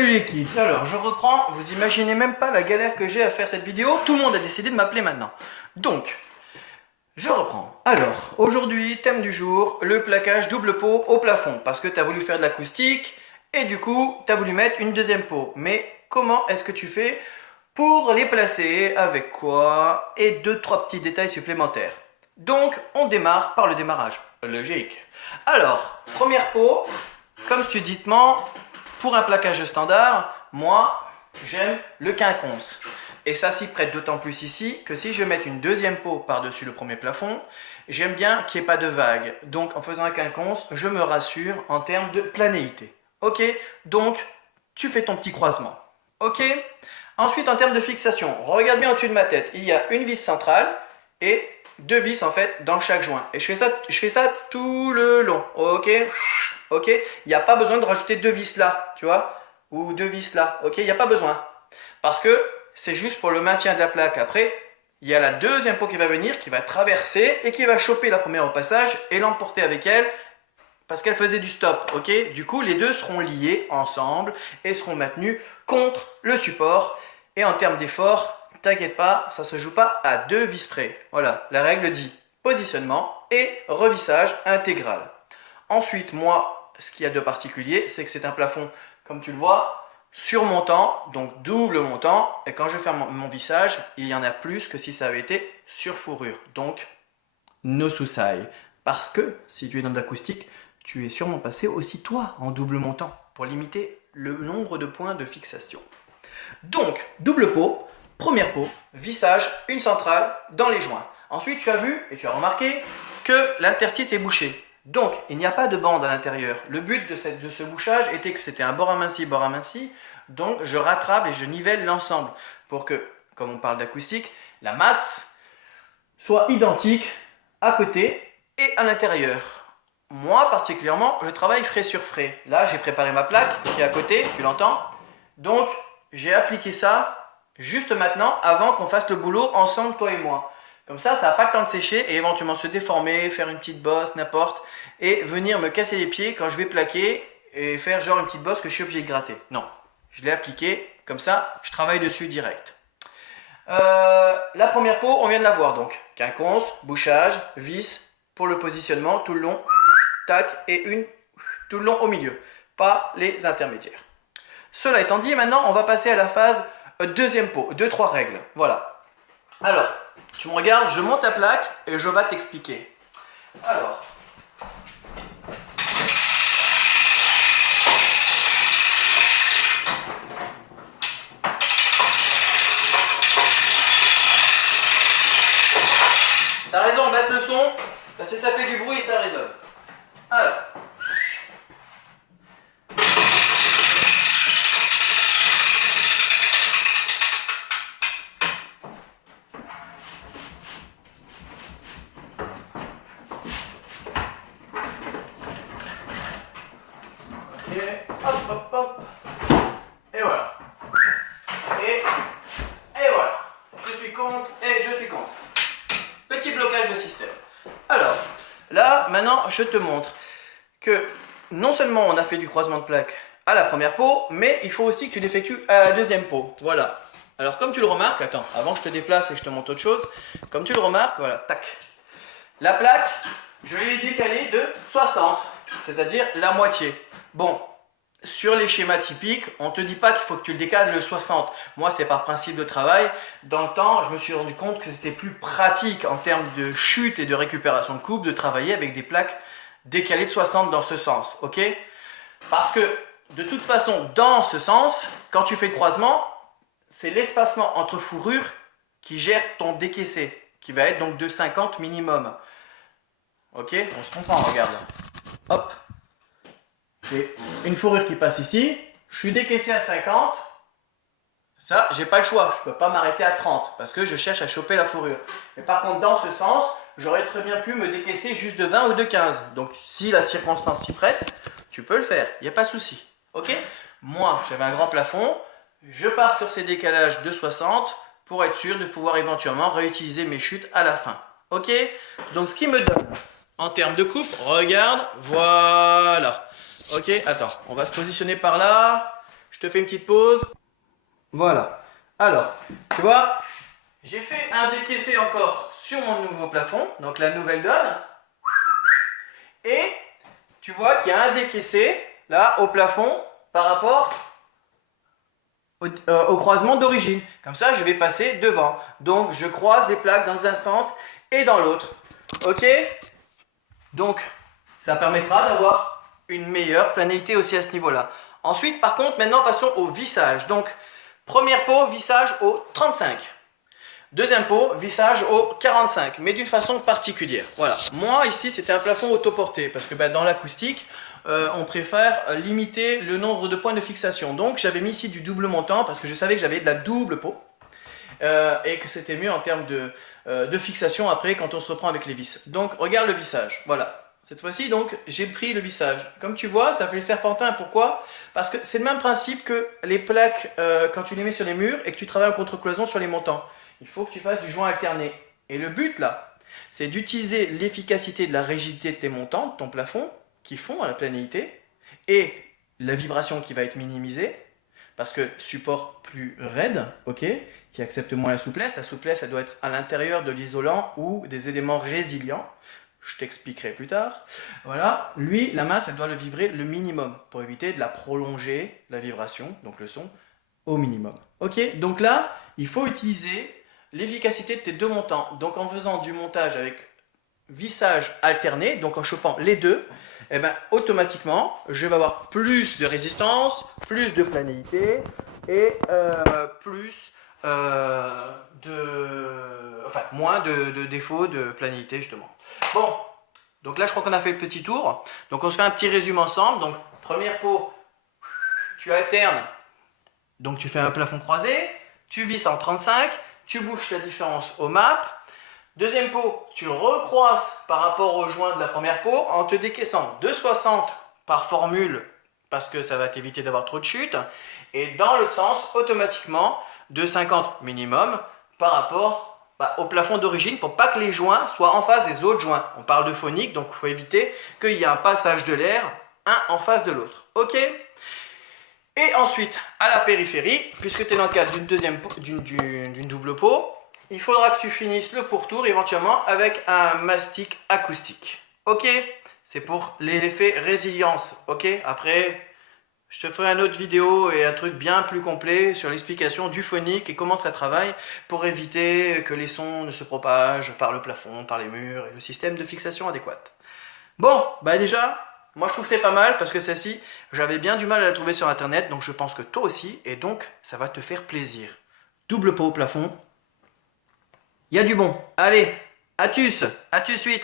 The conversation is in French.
Salut les kids, alors je reprends, vous imaginez même pas la galère que j'ai à faire cette vidéo, tout le monde a décidé de m'appeler maintenant. Donc, je reprends. Alors, aujourd'hui, thème du jour, le plaquage double pot au plafond, parce que tu as voulu faire de l'acoustique, et du coup, tu as voulu mettre une deuxième pot. Mais comment est-ce que tu fais pour les placer, avec quoi, et 2-3 petits détails supplémentaires. Donc, on démarre par le démarrage. Logique. Alors, première pot, comme studitement, pour un plaquage standard, moi, j'aime le quinconce. Et ça s'y prête d'autant plus ici que si je vais mettre une deuxième peau par-dessus le premier plafond, j'aime bien qu'il n'y ait pas de vague. Donc en faisant un quinconce, je me rassure en termes de planéité. Ok, donc tu fais ton petit croisement. Ok. Ensuite en termes de fixation, regarde bien au-dessus de ma tête, il y a une vis centrale et deux vis en fait dans chaque joint. Et je fais ça tout le long. Ok. Ok, il n'y a pas besoin de rajouter deux vis là, tu vois, ou deux vis là. Ok, il n'y a pas besoin. Parce que c'est juste pour le maintien de la plaque. Après, il y a la deuxième peau qui va venir, qui va traverser et qui va choper la première au passage et l'emporter avec elle parce qu'elle faisait du stop. Ok, du coup, les deux seront liés ensemble et seront maintenus contre le support. Et en termes d'effort, t'inquiète pas, ça se joue pas à deux vis près. Voilà, la règle dit positionnement et revissage intégral. Ensuite, moi, ce qu'il y a de particulier, c'est que c'est un plafond, comme tu le vois, surmontant, donc double montant. Et quand je vais faire mon vissage, il y en a plus que si ça avait été sur fourrure. Donc, no souci. Parce que, si tu es dans l'acoustique, tu es sûrement passé aussi toi en double montant pour limiter le nombre de points de fixation. Donc, double pot, première pot, vissage, une centrale dans les joints. Ensuite, tu as vu et tu as remarqué que l'interstice est bouché. Donc, il n'y a pas de bande à l'intérieur. Le but de ce bouchage était que c'était un bord aminci, bord aminci. Donc, je rattrape et je nivelle l'ensemble pour que, comme on parle d'acoustique, la masse soit identique à côté et à l'intérieur. Moi, particulièrement, je travaille frais sur frais. Là, j'ai préparé ma plaque qui est à côté, tu l'entends. Donc, j'ai appliqué ça juste maintenant avant qu'on fasse le boulot ensemble, toi et moi. Comme ça n'a pas le temps de sécher et éventuellement se déformer, faire une petite bosse, n'importe, et venir me casser les pieds quand je vais plaquer et faire genre une petite bosse que je suis obligé de gratter. Non, je l'ai appliqué, comme ça, je travaille dessus direct. La première peau, on vient de la voir donc. Quinconce, bouchage, vis pour le positionnement tout le long, tac, et une tout le long au milieu, pas les intermédiaires. Cela étant dit, maintenant, on va passer à la phase deuxième peau, 2-3 règles. Voilà. Alors, tu me regardes, je monte la plaque et je vais t'expliquer. Alors, t'as raison, on baisse le son, parce que ça fait du bruit et ça résonne. Alors. Hop, hop, hop. Et voilà. Et voilà. Je suis contre et je suis contre. Petit blocage de système. Alors, là, maintenant, je te montre que non seulement on a fait du croisement de plaques à la première peau, mais il faut aussi que tu l'effectues à la deuxième peau. Voilà. Alors, comme tu le remarques, attends, avant que je te déplace et que je te montre autre chose, comme tu le remarques, voilà, tac. La plaque, je l'ai décalée de 60, c'est-à-dire la moitié. Bon, sur les schémas typiques, on ne te dit pas qu'il faut que tu le décales le 60. Moi, c'est par principe de travail. Dans le temps, je me suis rendu compte que c'était plus pratique en termes de chute et de récupération de coupe de travailler avec des plaques décalées de 60 dans ce sens. Ok? Parce que, de toute façon, dans ce sens, quand tu fais le croisement, c'est l'espacement entre fourrures qui gère ton décaissé, qui va être donc de 50 minimum. Ok? On se comprend, regarde. Hop. J'ai une fourrure qui passe ici, je suis décaissé à 50, ça, j'ai pas le choix, je peux pas m'arrêter à 30 parce que je cherche à choper la fourrure. Mais par contre, dans ce sens, j'aurais très bien pu me décaisser juste de 20 ou de 15. Donc, si la circonstance s'y prête, tu peux le faire, il n'y a pas de souci. Ok? Moi, j'avais un grand plafond, je pars sur ces décalages de 60 pour être sûr de pouvoir éventuellement réutiliser mes chutes à la fin. Ok? Donc, ce qui me donne en termes de coupe, regarde, voilà. Ok, attends, on va se positionner par là. Je te fais une petite pause. Voilà. Alors, tu vois, j'ai fait un décaissé encore sur mon nouveau plafond, donc la nouvelle donne. Et tu vois qu'il y a un décaissé là au plafond par rapport au croisement d'origine. Comme ça, je vais passer devant. Donc, je croise les plaques dans un sens et dans l'autre. Ok? Donc, ça permettra d'avoir une meilleure planéité aussi à ce niveau-là. Ensuite, par contre, maintenant, passons au vissage. Donc, première peau, vissage au 35. Deuxième pot, vissage au 45, mais d'une façon particulière. Voilà. Moi, ici, c'était un plafond autoporté, parce que dans l'acoustique, on préfère limiter le nombre de points de fixation. Donc, j'avais mis ici du double montant, parce que je savais que j'avais de la double peau, et que c'était mieux en termes de fixation après, quand on se reprend avec les vis. Donc, regarde le vissage. Voilà. Cette fois-ci, donc, j'ai pris le vissage. Comme tu vois, ça fait le serpentin. Pourquoi? Parce que c'est le même principe que les plaques, quand tu les mets sur les murs, et que tu travailles en contre-cloison sur les montants. Il faut que tu fasses du joint alterné. Et le but là, c'est d'utiliser l'efficacité de la rigidité de tes montants, de ton plafond, qui font à la planéité, et la vibration qui va être minimisée, parce que support plus raide, ok, qui accepte moins la souplesse elle doit être à l'intérieur de l'isolant ou des éléments résilients, je t'expliquerai plus tard. Voilà, lui, la masse, elle doit le vibrer le minimum, pour éviter de la prolonger, la vibration, donc le son, au minimum. Ok, donc là, il faut utiliser l'efficacité de tes deux montants. Donc en faisant du montage avec vissage alterné, donc en chopant les deux, eh ben, automatiquement, je vais avoir plus de résistance, plus de planéité et moins de défauts de planéité justement. Bon, donc là je crois qu'on a fait le petit tour. Donc on se fait un petit résumé ensemble. Donc première peau, tu alternes, donc tu fais un plafond croisé, tu visses en 35, tu bouches la différence au map. Deuxième pot, tu recroises par rapport au joint de la première peau en te décaissant de 60 par formule parce que ça va t'éviter d'avoir trop de chute. Et dans l'autre sens, automatiquement, de 50 minimum par rapport au plafond d'origine pour pas que les joints soient en face des autres joints. On parle de phonique, donc il faut éviter qu'il y ait un passage de l'air, un en face de l'autre. Ok ? Et ensuite, à la périphérie, puisque tu es dans le cadre d'une double peau, il faudra que tu finisses le pourtour éventuellement avec un mastic acoustique. Ok? C'est pour l'effet résilience. Ok? Après, je te ferai une autre vidéo et un truc bien plus complet sur l'explication du phonique et comment ça travaille pour éviter que les sons ne se propagent par le plafond, par les murs et le système de fixation adéquat. Bon, bah déjà, moi je trouve que c'est pas mal parce que celle-ci, j'avais bien du mal à la trouver sur internet, donc je pense que toi aussi, et donc ça va te faire plaisir. Double peau au plafond. Il y a du bon. Allez, à tous suite.